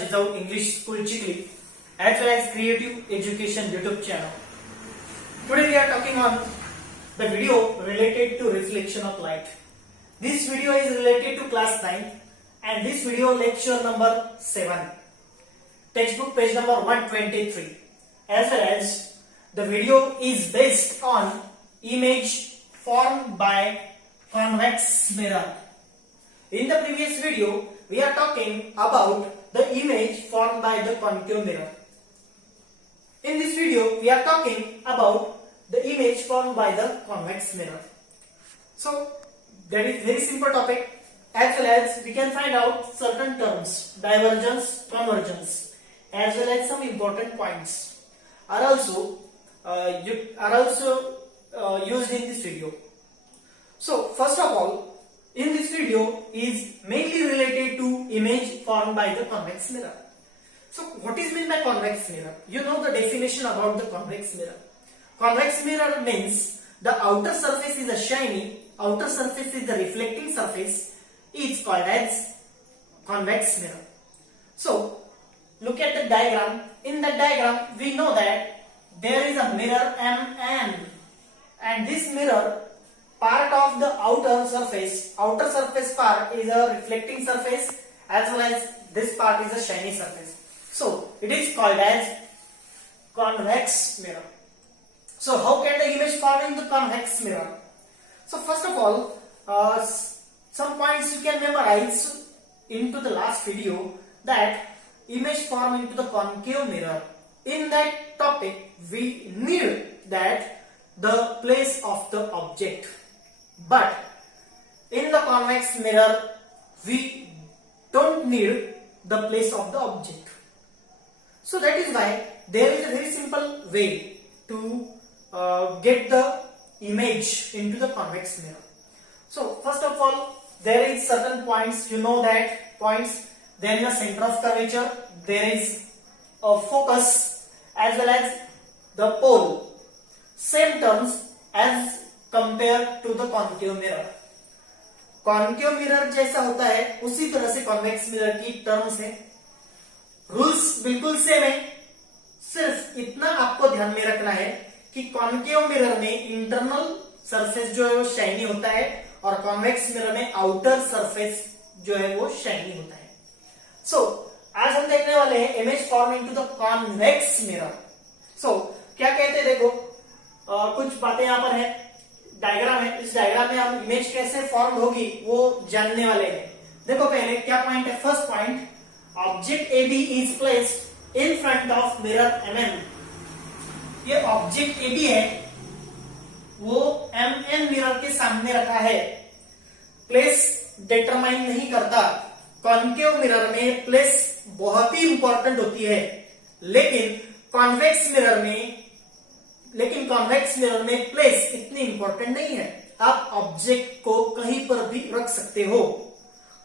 Jizau English School Chikli as well as Creative Education YouTube channel. Today we are talking on the video related to reflection of light. This video is related to class 9 and this video lecture number 7. Textbook page number 123 as well as the video is based on image formed by convex mirror. In the previous video, we are talking about the image formed by the concave mirror. In this video, we are talking about the image formed by the convex mirror. So, that is very simple topic. As well as we can find out certain terms, divergence, convergence, as well as some important points are also used in this video. So, first of all, in this video is mainly related to image formed by the convex mirror. So what is meant by convex mirror? You know the definition about the convex mirror. Convex mirror means the outer surface is a shiny, outer surface is the reflecting surface, is called as convex mirror. So look at the diagram. In the diagram we know that there is a mirror MN and this mirror part of the outer surface part is a reflecting surface as well as this part is a shiny surface. So it is called as convex mirror. So how can the image form in the convex mirror? So first of all, some points you can memorize into the last video, that image form into the concave mirror. In that topic we need that the place of the object. But in the convex mirror, we don't need the place of the object. So that is why there is a very simple way to get the image into the convex mirror. So first of all, there is certain points. You know that points. There is a center of curvature. There is a focus as well as the pole. Same terms as compare to the concave mirror. Concave mirror जैसा होता है उसी तरह से convex mirror की terms है. Rules बिल्कुल same है. सिर्फ इतना आपको ध्यान में रखना है कि कॉन्केव मिरर में इंटरनल सरफेस जो है वो शाइनी होता है और कॉन्वेक्स मिरर में आउटर सरफेस जो है वो शाइनी होता है. सो आज हम देखने वाले हैं image form into the convex mirror. So क्या कहते हैं, देखो कुछ बातें यहां पर है. डायग्राम है. इस डायग्राम में हम इमेज कैसे फॉर्म होगी वो जानने वाले हैं. देखो पहले क्या पॉइंट है. First point, object A B is placed in front of mirror M N. ये ऑब्जेक्ट ए बी है वो एम एन मिरर के सामने रखा है. प्लेस डिटरमाइन नहीं करता. कॉन्केव मिरर में प्लेस बहुत ही इंपॉर्टेंट होती है, लेकिन कॉन्वेक्स मिरर में प्लेस इतनी इंपॉर्टेंट नहीं है. आप ऑब्जेक्ट को कहीं पर भी रख सकते हो.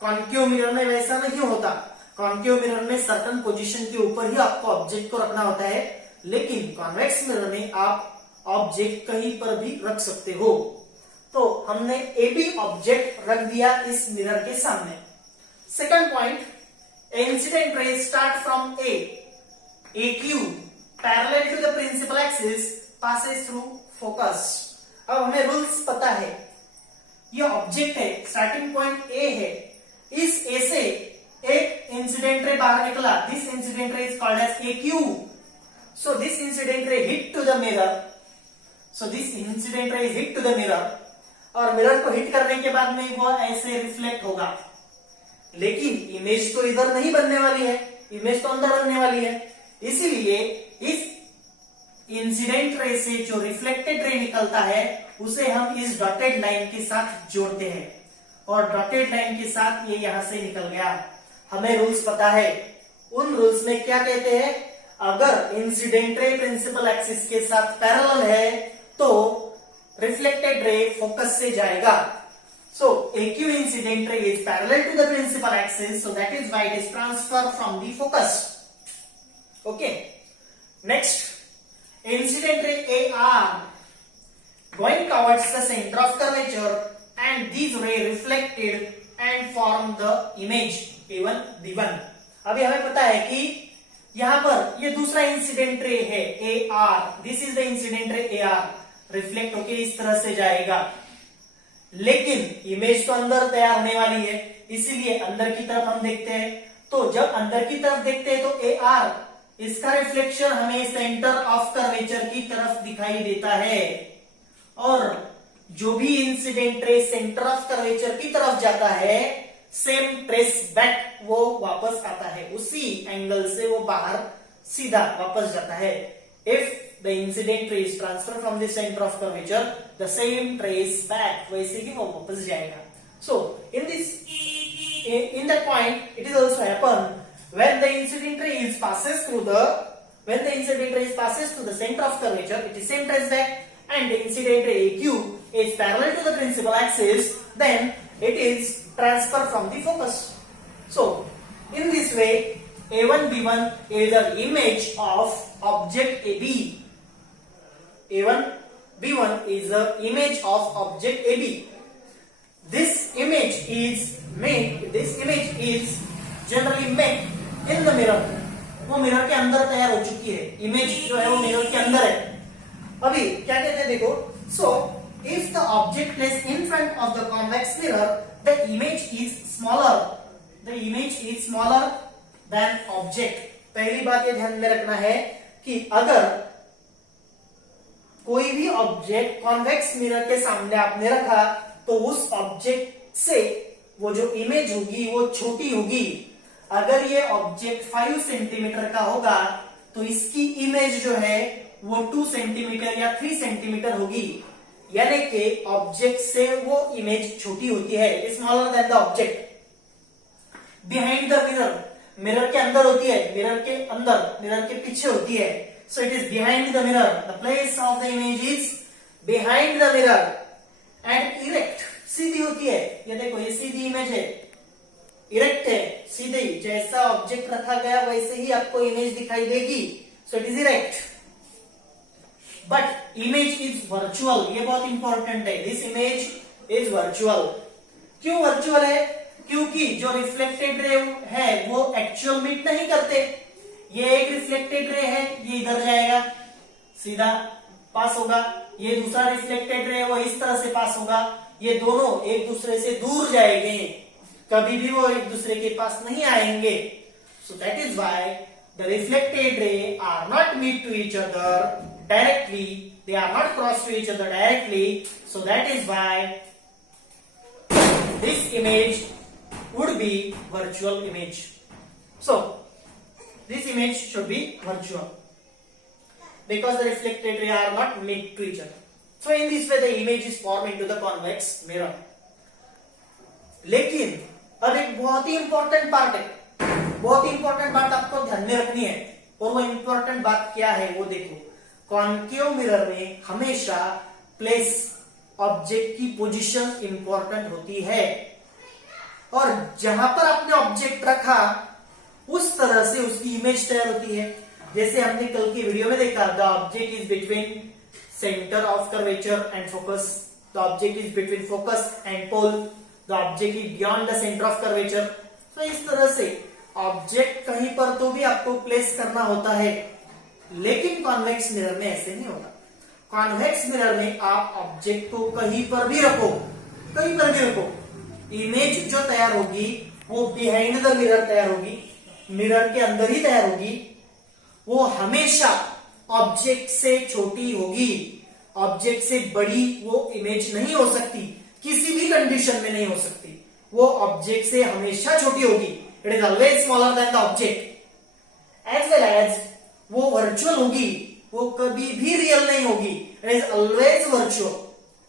कॉन्केव मिरर में वैसा नहीं होता. कॉन्केव मिरर में सर्टेन पोजीशन के ऊपर ही आपको ऑब्जेक्ट को रखना होता है, लेकिन कॉन्वेक्स मिरर में आप ऑब्जेक्ट कहीं पर भी रख सकते हो. तो हमने ए बी ऑब्जेक्ट रख दिया इस मिरर के सामने. Second point, incident ray start from A Q parallel to the principal axis passes through focus. अब हमें रूल्स पता है. ये ऑब्जेक्ट है, स्टार्टिंग पॉइंट ए है. इस ए से एक इंसिडेंट रे बाहर निकला. This incident ray is called as A Q. So this incident ray hit to the mirror. और मिरर को हिट करने के बाद में वो ऐसे रिफ्लेक्ट होगा. लेकिन इमेज तो इधर नहीं बनने वाली है, इमेज तो अंदर बनने वाली है. इसीलिए इस इंसिडेंट रे से जो रिफ्लेक्टेड रे निकलता है उसे हम इस डॉटेड लाइन के साथ जोड़ते हैं और डॉटेड लाइन के साथ ये यहां से निकल गया. हमें रूल्स पता है. उन रूल्स में क्या कहते हैं, अगर इंसिडेंट रे प्रिंसिपल एक्सिस के साथ पैरेलल है तो रिफ्लेक्टेड रे फोकस से जाएगा. So AQ incident ray is parallel to the principal axis, so that is why it is transfer from the focus. Okay, next, incident ray AR going towards the center of curvature and these ray reflected and form the image A1 B1. अभी हमें पता है कि यहां पर ये दूसरा incident ray है A R, this is the incident ray A R, reflect होके इस तरह से जाएगा, लेकिन इमेज तो अंदर तैयार होने वाली है, इसीलिए अंदर की तरफ हम देखते हैं। तो जब अंदर की तरफ देखते हैं तो ए आर, इसका रिफ्लेक्शन हमें सेंटर ऑफ कर्वेचर की तरफ दिखाई देता है, और जो भी incident ray centre of curvature की तरफ जाता है, सेम ट्रेस बैक वो वापस आता है, उसी एंगल से वो बाहर सीधा वापस जाता है। If the incident ray is transfer from the centre of curvature, the same trace back, वैसे ही वो वापस जाएगा। सो in that point it is also happen when the incident ray is passes through the center of curvature, it is same trace back, and the incident ray AQ is parallel to the principal axis, then it is transfer from the focus. So in this way A1 B1 is the image of object AB. A1 B1 is the image of object AB. This image is generally made in the mirror. वो mirror के अंदर तैयार हो चुकी है, image जो है वो मिरर के अंदर है। अभी क्या कहते हैं देखो, so if the object placed in front of the convex mirror, the image is smaller than object. पहली बात ये ध्यान में रखना है कि अगर कोई भी ऑब्जेक्ट कॉन्वेक्स मिरर के सामने आपने रखा, तो उस ऑब्जेक्ट से वो जो इमेज होगी वो छोटी होगी। अगर ये ऑब्जेक्ट 5 सेंटीमीटर का होगा तो इसकी इमेज जो है वो 2 सेंटीमीटर या 3 सेंटीमीटर होगी, यानी कि ऑब्जेक्ट से वो इमेज छोटी होती है, smaller than the object. Behind the mirror, mirror के अंदर होती है, मिरर के अंदर, मिरर के पीछे होती है। So it is behind the mirror, the place of the image is behind the mirror and erect, सीधी होती है। ये देखो, ये सीधी इमेज है, इरेक्ट है, सीधी, जैसा ऑब्जेक्ट रखा गया वैसे ही आपको इमेज दिखाई देगी। सो it is erect, but image is virtual, ये बहुत इंपॉर्टेंट है। This image is virtual. क्यों वर्चुअल है? क्योंकि जो रिफ्लेक्टेड रे है वो एक्चुअल मीट नहीं करते। ये एक रिफ्लेक्टेड रे है, ये इधर जाएगा, सीधा पास होगा। ये दूसरा रिफ्लेक्टेड रे वो इस तरह से पास होगा। ये दोनों एक दूसरे से दूर जाएंगे, कभी भी वो एक दूसरे के पास नहीं आएंगे। So that is why the reflected ray are not meet to each other directly, they are not cross to each other directly. So that is why this image would be virtual image. So this image should be virtual because the reflected ray are not meet to each other. So in this way the image is formed into the convex mirror. लेकिन अब एक बहुत ही important part है, बहुत ही important बात आपको ध्यान में रखनी है, और वो इंपॉर्टेंट बात क्या है वो देखो। कॉन्केव मिरर में हमेशा प्लेस ऑब्जेक्ट की पोजीशन इंपॉर्टेंट होती है, और जहां पर आपने ऑब्जेक्ट रखा उस तरह से उसकी इमेज तैयार होती है। जैसे हमने कल की वीडियो में देखा, the object is between centre of curvature and focus, the object is between focus and pole, the object is beyond the centre of curvature. तो इस तरह से ऑब्जेक्ट कहीं पर तो भी आपको प्लेस करना होता है, लेकिन कॉन्वेक्स मिरर में ऐसे नहीं होता। कॉन्वेक्स मिरर में आप ऑब्जेक्ट को कहीं पर भी रखो, कहीं पर भी रखो, इमेज जो तैयार होगी वो बिहाइंड द मिरर तैयार होगी, मिरर के अंदर ही तैयार होगी। वो हमेशा ऑब्जेक्ट से छोटी होगी, ऑब्जेक्ट से बड़ी वो इमेज नहीं हो सकती, किसी भी कंडीशन में नहीं हो सकती। वो ऑब्जेक्ट से हमेशा छोटी होगी, it is always smaller than the object. As well as वो वर्चुअल होगी, वो कभी भी रियल नहीं होगी, it is always virtual.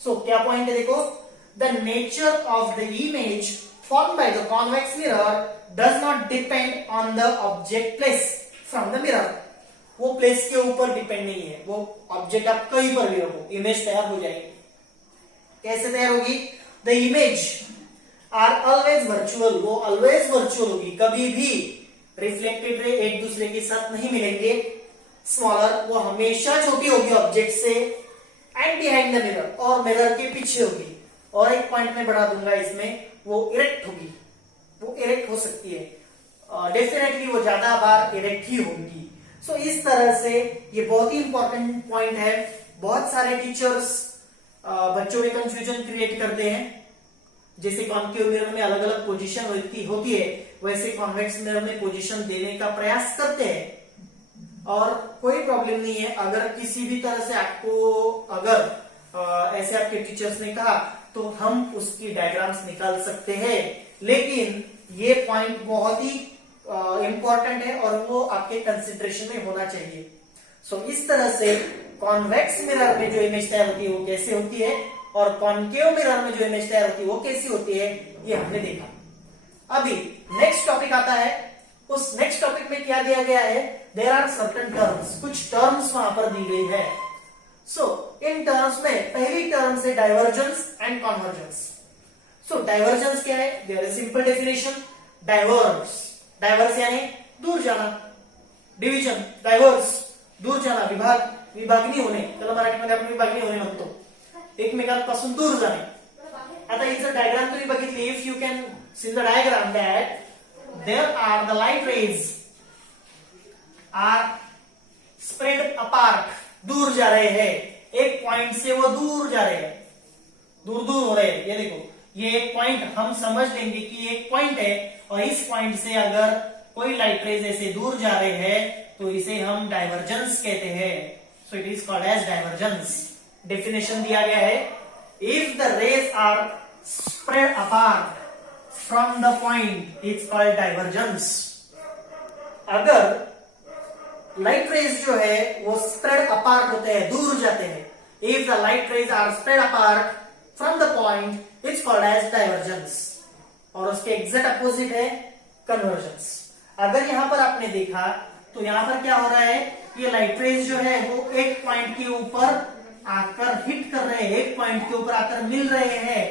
So क्या पॉइंट है देखो, the nature of the image formed by the convex mirror does not depend on the object place from the mirror. वो प्लेस के ऊपर डिपेंड नहीं है, वो ऑब्जेक्ट आप कहीं पर भी रखो, इमेज तैयार हो जाएगी। कैसे तैयार होगी? The image are always virtual, वो ऑलवेज वर्चुअल होगी, कभी भी रिफ्लेक्टेड रे एक दूसरे के साथ नहीं मिलेंगे। स्मॉलर, वो हमेशा छोटी होगी ऑब्जेक्ट से, एंड बिहाइंड द मिरर, और मिरर के पीछे होगी। और एक पॉइंट में बढ़ा दूंगा इसमें, वो इरेक्ट होगी, वो इरेक्ट हो सकती है। डेफिनेटली वो ज्यादा बार इरेक्ट ही होगी। सो इस तरह से ये बहुत ही इंपॉर्टेंट पॉइंट है। बहुत सारे टीचर्स बच्चों में कंफ्यूजन क्रिएट करते हैं। जैसे कॉन्केव मिरर में अलग अलग पोजीशन होती है, वैसे कॉन्वेक्स मिरर में पोजीशन देने का प्रयास करते हैं और कोई प्रॉब्लम नहीं है। अगर किसी भी तरह से आपको अगर ऐसे आपके टीचर्स ने कहा तो हम उसकी डायग्राम्स निकाल सकते हैं, लेकिन ये पॉइंट बहुत ही इंपॉर्टेंट है और वो आपके कंसिडरेशन में होना चाहिए। सो इस तरह से कॉन्वेक्स मिरर में जो इमेज तैयार होती है वो कैसे होती है और कॉन्केव मिरर में जो इमेज तैयार होती है वो कैसी होती है, ये हमने देखा। अभी नेक्स्ट टॉपिक आता है। उस नेक्स्ट टॉपिक में क्या दिया गया है, देयर आर सर्टेन टर्म्स, कुछ टर्म्स वहां पर दी गई है। सो इन टर्म्स में पहली टर्म है divergence and convergence. So divergence क्या है, there is simple definition, diverse यानी दूर जाना, डिव्हिजन, डायव्हर्स दूर जाना, विभागणी होणे, त्याला मराठीमध्ये आपण विभागणी होणे म्हणतो, एकमेकांपासून दूर जाणे। आता इथं डायग्राम तुम्ही बघितली, if you can see the diagram that there are the light rays are spread apart, दूर जा रहे हैं, एक पॉइंट से वो दूर जा रहे हैं, दूर दूर हो रहे हैं। ये देखो, ये एक पॉइंट हम समझ लेंगे कि एक पॉइंट है और इस पॉइंट से अगर कोई लाइट रेज ऐसे दूर जा रहे हैं तो इसे हम डाइवर्जेंस कहते हैं। So it is called as divergence. Definition दिया गया है, if the rays are spread apart from the point it's called divergence. अगर लाइट रेज जो है वो स्प्रेड अपार्ट होते हैं, दूर जाते हैं, if the light rays are spread apart from the point it's called as divergence. और उसके एग्जैक्ट अपोजिट है कन्वर्जेंस। अगर यहां पर आपने देखा तो यहां पर क्या हो रहा है, ये लाइट रेज जो है वो एक पॉइंट के ऊपर आकर हिट कर रहे हैं, एक पॉइंट के ऊपर आकर मिल रहे हैं।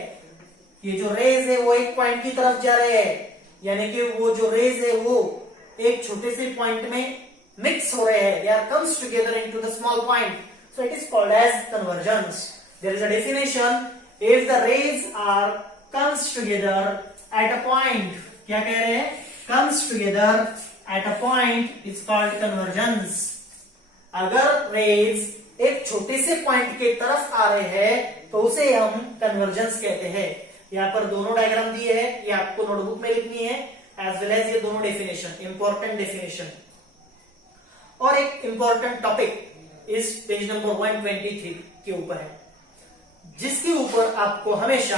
ये जो रेज है वो एक पॉइंट की तरफ जा रहे हैं, यानी कि वो जो रेज है वो एक छोटे से पॉइंट में मिक्स हो रहे हैं, they are comes together into the small point, so it is called as convergence. There is a definition, if the rays are comes together at a point, क्या कह रहे हैं, comes together at a point is called convergence. अगर raise एक छोटे से point के तरफ आ रहे हैं तो उसे हम कन्वर्जेंस कहते हैं। यहाँ पर दोनों डायग्राम दिए हैं, ये आपको नोटबुक में लिखनी है, एज वेल एज ये दोनों डेफिनेशन, इंपॉर्टेंट डेफिनेशन। और एक इंपॉर्टेंट टॉपिक इस पेज नंबर 123 के ऊपर है, जिसके ऊपर आपको हमेशा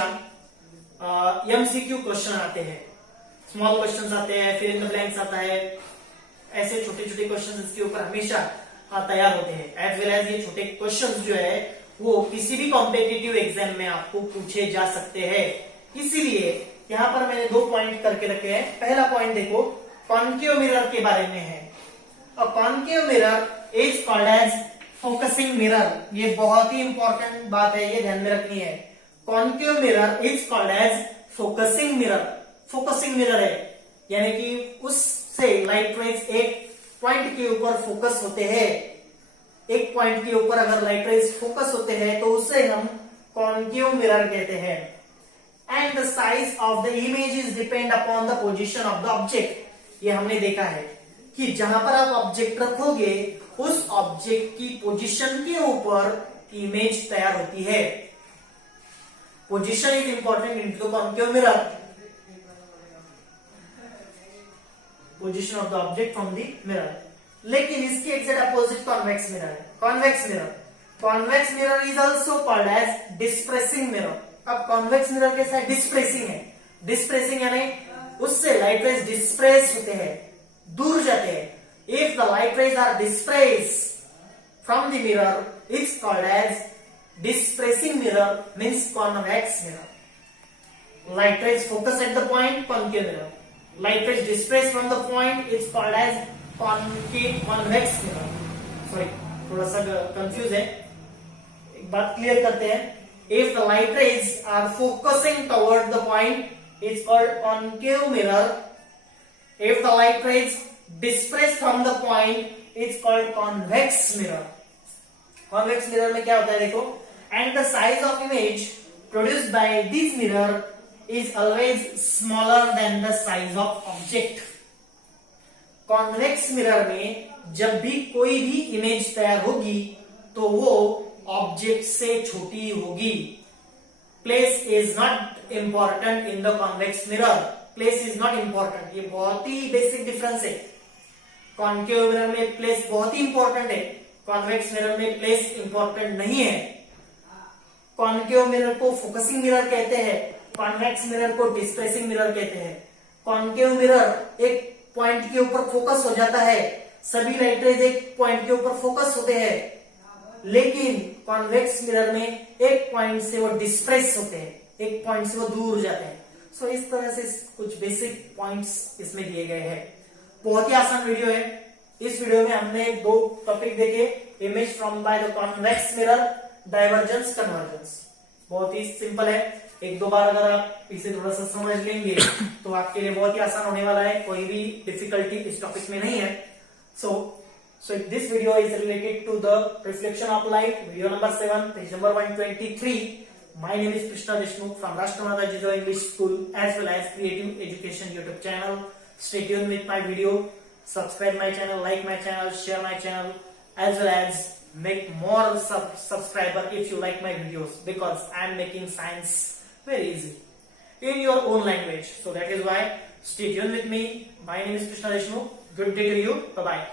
एमसीक्यू क्वेश्चन आते हैं, स्मॉल क्वेश्चंस आते हैं, फिर इन द ब्लैंक्स आता है, ऐसे छोटे छोटे क्वेश्चंस इसके ऊपर हमेशा तैयार होते हैं। एज वेल एज ये छोटे क्वेश्चंस जो है वो किसी भी कॉम्पिटिटिव एग्जाम में आपको पूछे जा सकते हैं। इसीलिए यहाँ पर मैंने 2 पॉइंट करके रखे हैं। पहला पॉइंट देखो, कॉन्केव मिरर के बारे में है। A concave mirror is called as focusing mirror। ये बहुत ही इंपॉर्टेंट बात है, ये ध्यान में रखनी है। Concave mirror is called as focusing mirror। Focusing mirror है, यानी कि उससे लाइट रेज एक पॉइंट के ऊपर फोकस होते हैं। एक पॉइंट के ऊपर अगर लाइट रेज फोकस होते हैं तो उसे हम कॉन्केव मिरर कहते हैं। And the size of the image is depend upon the position of the object. ये हमने देखा है कि जहां पर आप ऑब्जेक्ट रखोगे उस ऑब्जेक्ट की पोजीशन के ऊपर इमेज तैयार होती है। Position is important in the concave mirror, position of the object from the mirror. लेकिन इसकी एग्जैक्ट अपोजिट कॉन्वेक्स मिरर है, convex mirror is also called as dispersing mirror. अब कॉन्वेक्स मिरर कैसा है, डिस्प्रेसिंग है। डिस्प्रेसिंग यानी उससे लाइट रेज डिस्प्रेस होते हैं, दूर जाते हैं। If the light rays are disperse from the mirror it's called as dispersing mirror, means convex mirror. Light rays focus at the point, concave mirror. Light rays disperse from the point it's called as convex mirror. Sorry, थोड़ा सा confuse है, एक बात clear करते हैं। If the light rays are focusing toward the point it's called concave mirror. If the light rays disperse from the point, it's called convex mirror. Convex mirror में क्या होता है देखो, and the size of image produced by this mirror is always smaller than the size of object. Convex mirror में जब भी कोई भी इमेज तैयार होगी तो वो ऑब्जेक्ट से छोटी होगी। Place is not important in the convex mirror. Place is not important, ये बहुत ही बेसिक डिफरेंस है। कॉन्केव मिरर में प्लेस बहुत ही इंपॉर्टेंट है, कॉन्वेक्स मिरर में प्लेस इंपॉर्टेंट नहीं है। कॉन्केव मिरर को फोकसिंग मिरर कहते हैं, कॉन्वेक्स मिरर को डिस्प्लेसिंग मिरर कहते हैं। कॉन्केव मिरर एक पॉइंट के ऊपर फोकस हो जाता है, सभी लाइट रेज एक पॉइंट के ऊपर फोकस होते हैं, लेकिन कॉन्वेक्स मिरर में एक पॉइंट से वो डिस्प्रेस होते हैं, एक पॉइंट से वो दूर जाते हैं। सो इस तरह से कुछ बेसिक पॉइंट्स इसमें दिए गए हैं। बहुत ही आसान वीडियो है। इस वीडियो में हमने 2 टॉपिक देखे, image from by the convex mirror, divergence, convergence. बहुत ही सिंपल है, 1-2 बार अगर आप इसे थोड़ा सा समझ लेंगे तो आपके लिए बहुत ही आसान होने वाला है, कोई भी डिफिकल्टी इस टॉपिक में नहीं है। So this video is related to the reflection of light, video number 7, page number 123. My name is Krishna Deshmukh from Rashtramatha Jijo English School as well as Creative Education YouTube channel. Stay tuned with my video, subscribe my channel, like my channel, share my channel, as well as make more subscriber if you like my videos, because I am making science very easy in your own language. So that is why stay tuned with me. My name is Krishna Deshmukh. Good day to you. Bye bye.